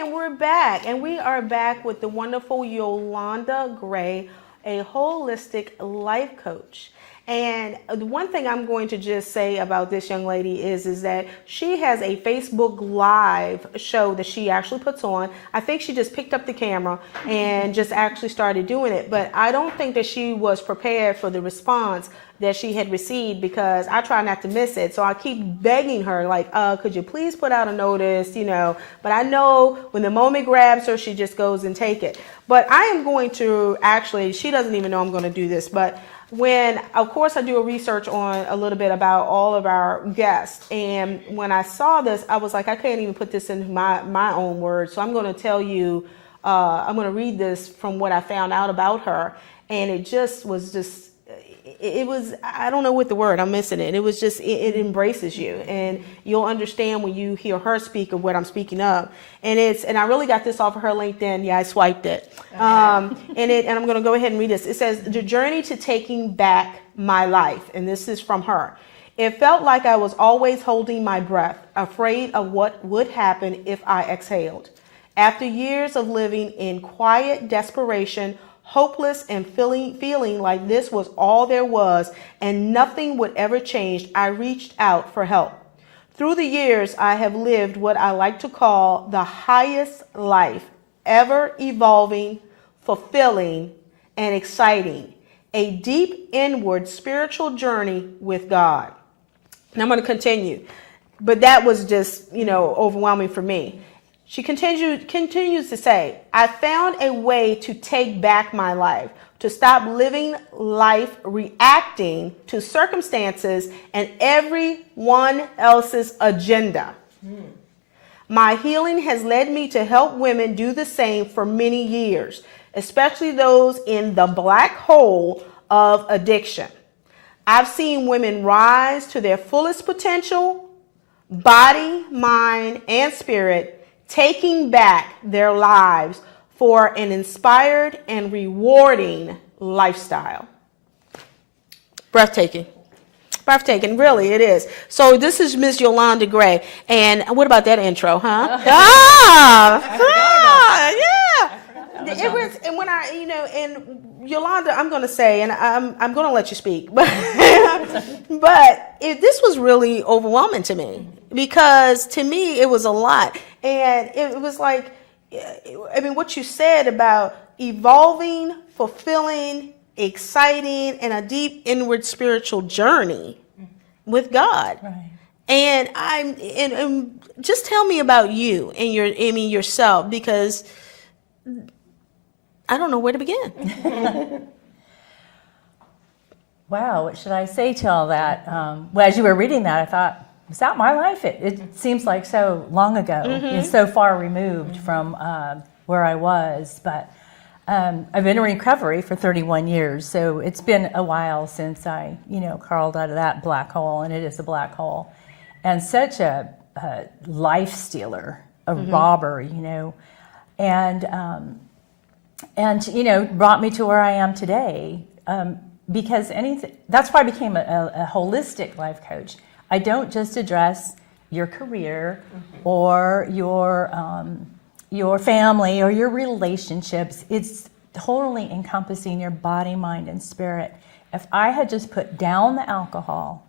and we're back. And we are back with the wonderful Yolanda Gray, a holistic life coach. And the one thing I'm going to just say about this young lady is that she has a Facebook Live show that she actually puts on. I think she just picked up the camera and just actually started doing it. But I don't think that she was prepared for the response that she had received, because I try not to miss it. So I keep begging her, like, could you please put out a notice, But I know when the moment grabs her, she just goes and take it. But I am going to actually, she doesn't even know I'm going to do this, but when, of course, I do a research on a little bit about all of our guests. And when I saw this, I was like, I can't even put this in my own words. So I'm going to tell you, I'm going to read this from what I found out about her. And it just was it was, I don't know what the word, I'm missing it. It was just, it embraces you, and you'll understand when you hear her speak of what I'm speaking of. And I really got this off of her LinkedIn. Yeah, I swiped it. Okay. And I'm going to go ahead and read this. It says, the journey to taking back my life. And this is from her. It felt like I was always holding my breath, afraid of what would happen if I exhaled. After years of living in quiet desperation, hopeless and feeling like this was all there was and nothing would ever change, I reached out for help. Through the years, I have lived what I like to call the highest life, ever evolving, fulfilling, and exciting, a deep inward spiritual journey with God. And I'm going to continue, but that was just, overwhelming for me. She continues to say, I found a way to take back my life, to stop living life reacting to circumstances and everyone else's agenda. My healing has led me to help women do the same for many years, especially those in the black hole of addiction. I've seen women rise to their fullest potential, body, mind, and spirit, taking back their lives for an inspired and rewarding lifestyle. Breathtaking. Breathtaking, really, it is. So this is Ms. Yolanda Gray. And what about that intro, huh? Yeah. It was, and when and Yolanda, I'm going to say, and I'm going to let you speak, but this was really overwhelming to me, because to me it was a lot. And it was like, what you said about evolving, fulfilling, exciting, and a deep inward spiritual journey with God. Right. And just tell me about you and yourself, because I don't know where to begin. Wow, what should I say to all that? Well, as you were reading that, I thought, is that my life? It seems like so long ago. Mm-hmm. It's so far removed from where I was. But I've been in recovery for 31 years, so it's been a while since I, crawled out of that black hole, and it is a black hole. And such a life stealer, a robber, and brought me to where I am today. Because that's why I became a holistic life coach. I don't just address your career or your family or your relationships. It's totally encompassing your body, mind, and spirit. If I had just put down the alcohol,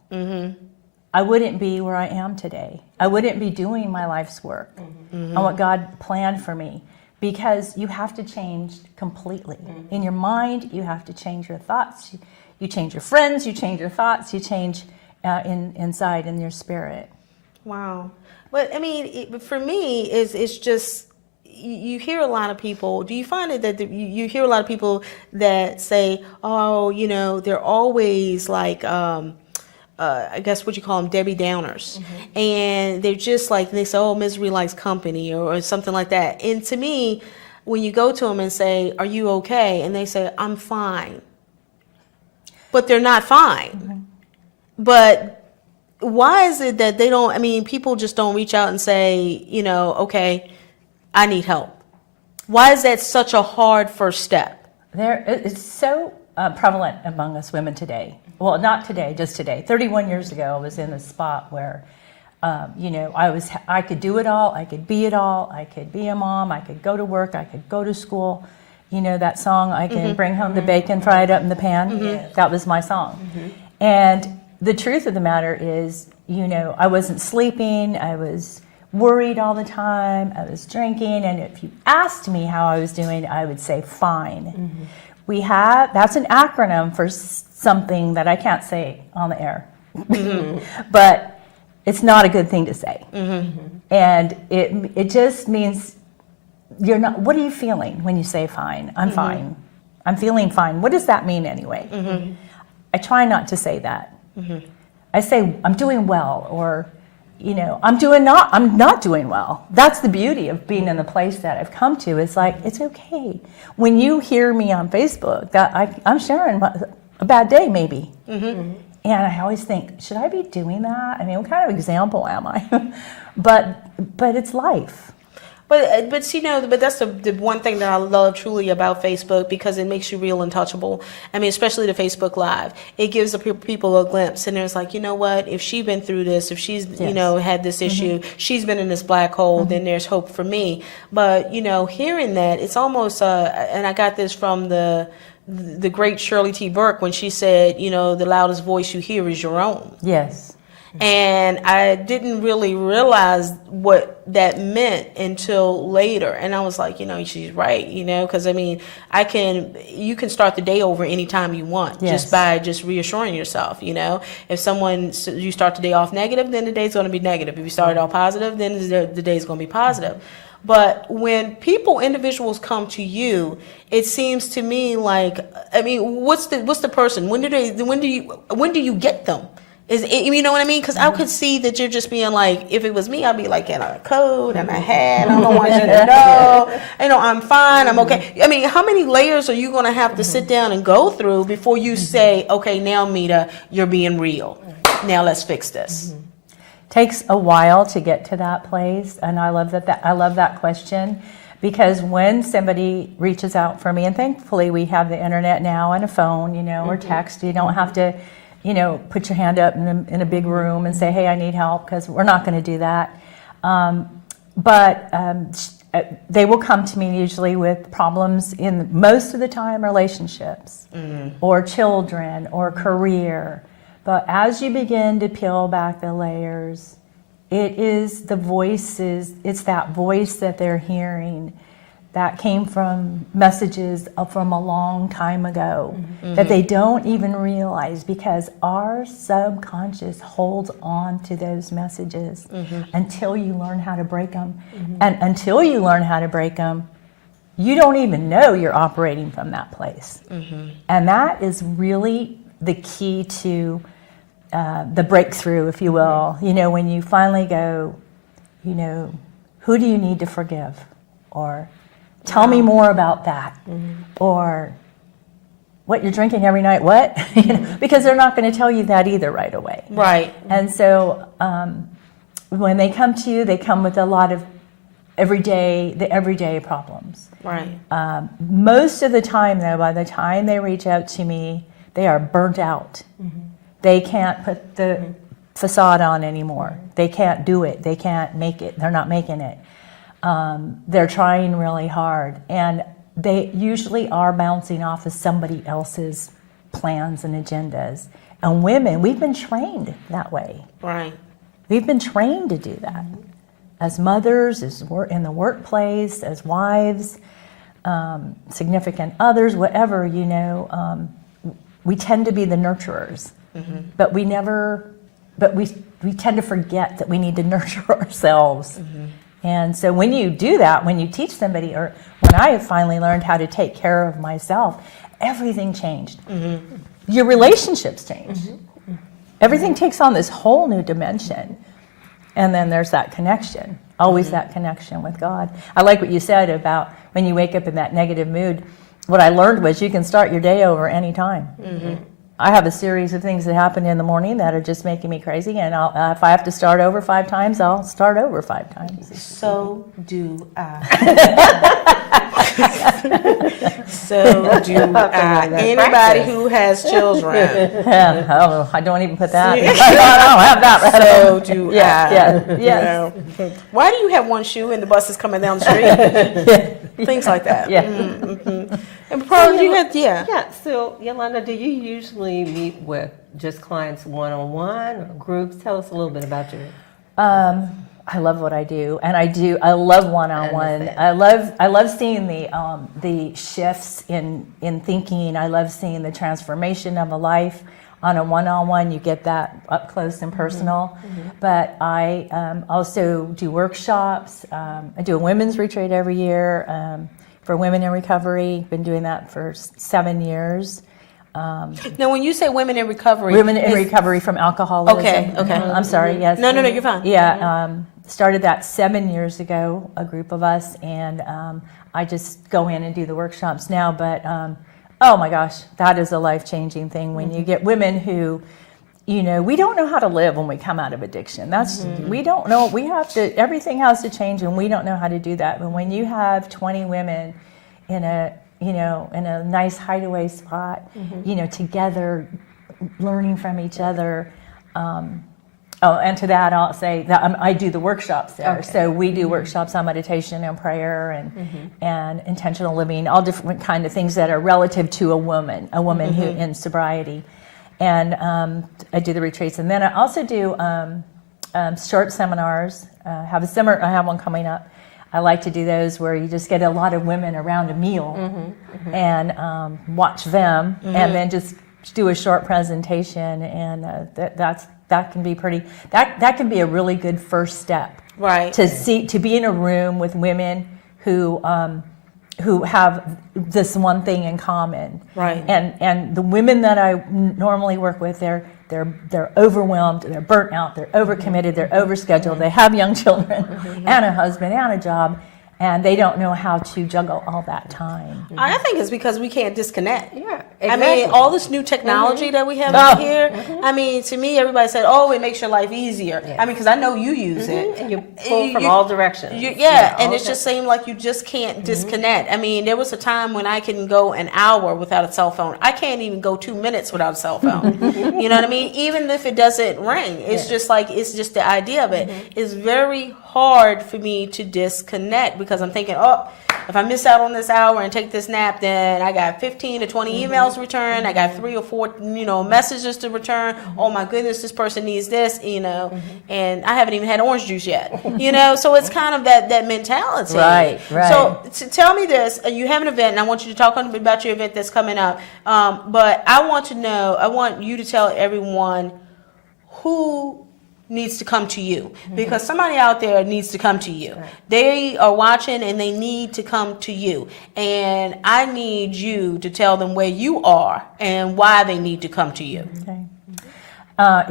I wouldn't be where I am today. I wouldn't be doing my life's work and what God planned for me, because you have to change completely. In your mind, you have to change your thoughts. You change your friends, you change your thoughts, you change inside in your spirit. Wow. But for me, it's just, you hear a lot of people, do you find it that you hear a lot of people that say, they're always like, I guess what you call them, Debbie Downers. And they're just like, they say, oh, misery likes company, or something like that. And to me, when you go to them and say, are you okay? And they say, I'm fine. But they're not fine. But why is it that they don't, people just don't reach out and say, okay, I need help? Why is that such a hard first step? It's so prevalent among us women today. Well, not today, just today. 31 years ago, I was in a spot where I could do it all. I could be it all. I could be a mom. I could go to work. I could go to school. That song, I can bring home the bacon, fry it up in the pan. That was my song. And the truth of the matter is, I wasn't sleeping. I was worried all the time. I was drinking. And if you asked me how I was doing, I would say fine. That's an acronym for something that I can't say on the air. But it's not a good thing to say. And it just means you're not. What are you feeling when you say fine? I'm fine. I'm feeling fine. What does that mean anyway? I try not to say that. I say I'm doing well, or I'm not doing well. That's the beauty of being in the place that I've come to. It's like, it's okay. When you hear me on Facebook, that I'm sharing a bad day maybe. And I always think, should I be doing that? I mean, what kind of example am I? but it's life. But that's the one thing that I love truly about Facebook, because it makes you real and touchable. I mean, especially the Facebook Live. It gives the people a glimpse, and there's like, you know what? If she's been through this, if she's, had this issue, she's been in this black hole, then there's hope for me. But, hearing that, it's almost, and I got this from the great Shirley T. Burke when she said, the loudest voice you hear is your own. Yes. And I didn't really realize what that meant until later. And I was like, she's right, because I mean, you can start the day over anytime you want, just by just reassuring yourself, If you start the day off negative, then the day's going to be negative. If you start it off positive, then the day's going to be positive. But when individuals come to you, it seems to me like, I mean, what's the person? When do you get them? You know what I mean? Because I could see that you're just being like, if it was me, I'd be like in a coat and a hat. I don't want you to know. I'm fine. I'm okay. I mean, how many layers are you going to have to sit down and go through before you say, okay, now, Mita, you're being real. Now let's fix this. Takes a while to get to that place, and I love that question, because when somebody reaches out for me, and thankfully we have the internet now and a phone, or text, you don't have to put your hand up in a big room and say, hey, I need help, because we're not going to do that. But they will come to me usually with problems in, most of the time, relationships or children or career. But as you begin to peel back the layers, it's that voice that they're hearing that came from messages from a long time ago that they don't even realize, because our subconscious holds on to those messages until you learn how to break them. And until you learn how to break them, you don't even know you're operating from that place. And that is really the key to the breakthrough, if you will. When you finally go, who do you need to forgive? Or tell me more about that. Or what, you're drinking every night, what? Because they're not going to tell you that either right away. Right. And so when they come to you, they come with a lot of everyday problems. Right. Most of the time, though, by the time they reach out to me, they are burnt out. They can't put the facade on anymore. They can't do it. They can't make it. They're not making it. They're trying really hard, and they usually are bouncing off of somebody else's plans and agendas. And women, we've been trained that way. Right. We've been trained to do that. As mothers, as in the workplace, as wives, significant others, whatever, we tend to be the nurturers. But we tend to forget that we need to nurture ourselves. And so when you do that, when you teach somebody, or when I finally learned how to take care of myself, everything changed. Your relationships change. Everything takes on this whole new dimension. And then there's that connection, always that connection with God. I like what you said about when you wake up in that negative mood. What I learned was you can start your day over anytime. I have a series of things that happen in the morning that are just making me crazy, and if I have to start over 5 times, I'll start over 5 times. So do I. So do anybody practice. who has children. Oh, I don't even put that. I don't have that. So do Yes. why do you have one shoe and the bus is coming down the street? Things like that. Yeah. And probably you had Yeah, so Yolanda, do you usually meet with just clients one-on-one or groups? Tell us a little bit about your... I love what I do, and I love one-on-one. I love seeing the shifts in thinking. I love seeing the transformation of a life. On a one-on-one, you get that up close and personal. But I also do workshops. I do a women's retreat every year for women in recovery. Been doing that for 7 years. Now, when you say women in recovery, Women in recovery from alcoholism. Okay. I'm sorry. Yes. No, you're fine. Yeah. Started that 7 years ago, a group of us, and I just go in and do the workshops now. But oh my gosh, that is a life-changing thing when you get women who, we don't know how to live when we come out of addiction. We don't know. We have to. Everything has to change, and we don't know how to do that. But when you have 20 women in a nice hideaway spot, together, learning from each other. And to that, I'll say that I do the workshops there. Okay. So we do workshops on meditation and prayer and intentional living, all different kind of things that are relative to a woman who in sobriety. And I do the retreats, and then I also do short seminars. I have one coming up. I like to do those where you just get a lot of women around a meal and watch them, and then just do a short presentation, and that can be that can be a really good first step, Right. to be in a room with women who have this one thing in common, Right. And the women that I normally work with, they're overwhelmed, they're burnt out, they're overcommitted, they're overscheduled, they have young children and a husband and a job, and they don't know how to juggle all that time. I think it's because we can't disconnect. Yeah, I mean, all this new technology that we have out here, I mean, to me, everybody said, oh, it makes your life easier. Yeah. I mean, because I know you use it. And you pull from all directions. And it just seemed like you just can't disconnect. I mean, there was a time when I can go an hour without a cell phone. I can't even go 2 minutes without a cell phone. You know what I mean? Even if it doesn't ring, it's just like, it's just the idea of it. It's very hard for me to disconnect because I'm thinking, oh, if I miss out on this hour and take this nap, then I got 15 to 20 emails to return. I got 3 or 4, messages to return. Oh my goodness, this person needs this, and I haven't even had orange juice yet, So it's kind of that mentality. Right. So tell me this: you have an event, and I want you to talk a bit about your event that's coming up. But I want you to tell everyone who needs to come to you, because somebody out there needs to come to you. Right. They are watching and they need to come to you, and I need you to tell them where you are and why they need to come to you. Okay.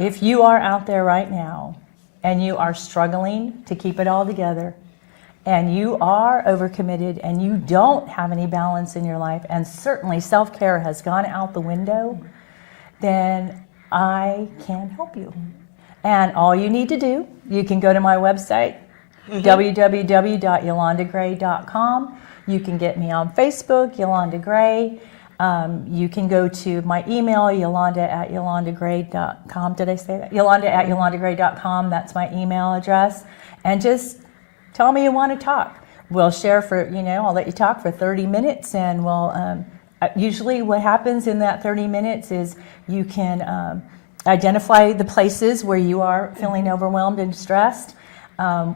If you are out there right now and you are struggling to keep it all together, and you are overcommitted and you don't have any balance in your life, and certainly self-care has gone out the window, then I can help you. And all you need to do, you can go to my website, www.yolandagray.com. You can get me on Facebook, Yolanda Gray. You can go to my email, yolanda@yolandagray.com. Did I say that? Yolanda@yolandagray.com. That's my email address. And just tell me you want to talk. We'll share I'll let you talk for 30 minutes, and we'll, usually what happens in that 30 minutes is you can identify the places where you are feeling overwhelmed and stressed.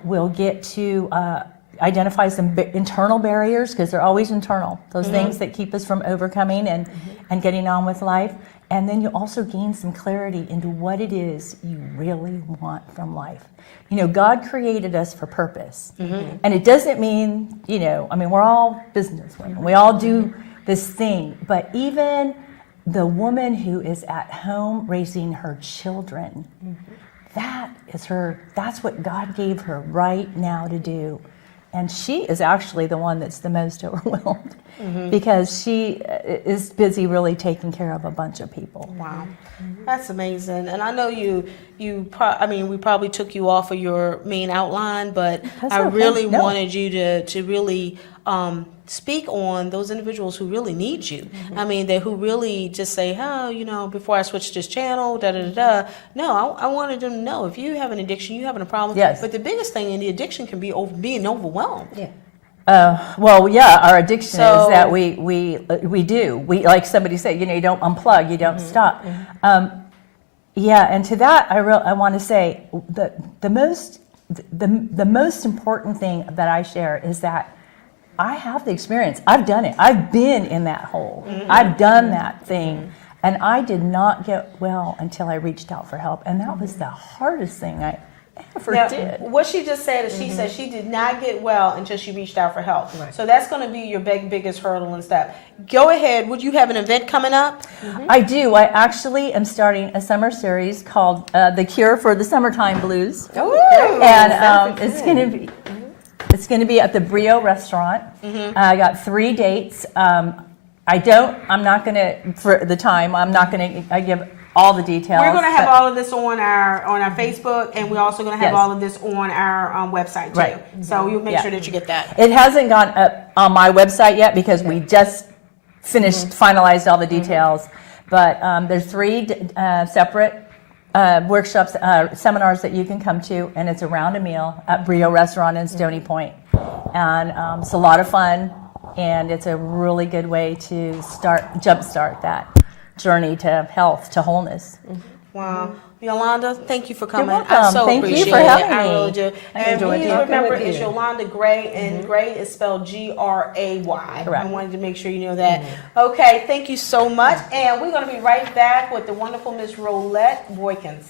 We'll get to identify some internal barriers, because they're always internal, those things that keep us from overcoming and getting on with life. And then you also gain some clarity into what it is you really want from life. God created us for purpose. And it doesn't mean, we're all businesswomen. We all do this thing. But even the woman who is at home raising her children, that's what God gave her right now to do. And she is actually the one that's the most overwhelmed, because she is busy really taking care of a bunch of people. Wow. That's amazing. And I know we probably took you off of your main outline, I really wanted you to really speak on those individuals who really need you. I mean, who really just say, oh, you know, before I switch this channel, da da da da. No, I wanted them to know if you have an addiction, you having a problem. Yes. But the biggest thing in the addiction can be being overwhelmed. Yeah. Well, yeah, our addiction So- is that we do. We, like somebody said, you know, you don't unplug, you don't stop. Yeah, and to that, I want to say the most important thing that I share is that I have the experience. I've done it. I've been in that hole. I've done that thing. And I did not get well until I reached out for help. And that was the hardest thing I ever Now, did. what she just said is she said she did not get well until she reached out for help. Right. So that's going to be your biggest hurdle and step. Go ahead. Would you have an event coming up? I do. I actually am starting a summer series called The Cure for the Summertime Blues. And it's going to be at the Brio restaurant. I got 3 dates. I'm not going to, for the time, I'm not going to give all the details. We're going to have but- all of this on our Facebook, and we're also going to have Yes. all of this on our website too. Right. So you'll make Yeah. sure that you get that. It hasn't gone up on my website yet because we just finished, finalized all the details. But there's 3 separate workshops, seminars that you can come to, and it's around a meal at Brio Restaurant in Stony Point. And it's a lot of fun, and it's a really good way to jumpstart that journey to health, to wholeness. Wow. Yolanda, thank you for coming. welcome. I so Thank you appreciate for it. having I me. really do. I And enjoyed please talking remember, with it's you. Yolanda Gray, and Gray is spelled Gray. Correct. I wanted to make sure you know that. Okay, thank you so much. And we're going to be right back with the wonderful Miss Rolette Boykins.